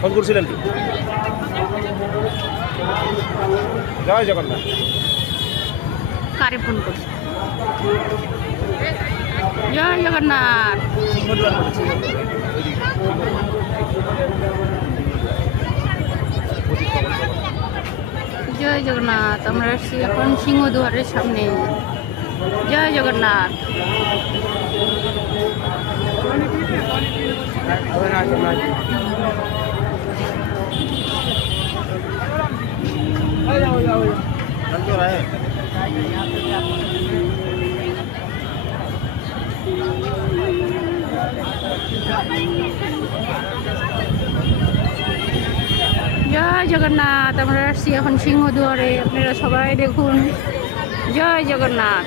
Phone করছিলেন কি? জয় জগন্নাথ। কারে ফোন করছে? জয় জগন্নাথ। জয় জগন্নাথ। আমরা আসছি এখন সিংহদুয়ারের সামনে। জয় জগন্নাথ। জয় জগন্নাথ। আমরা আসছি এখন সিংহদুয়ারে, আপনারা সবাই দেখুন। জয় জগন্নাথ।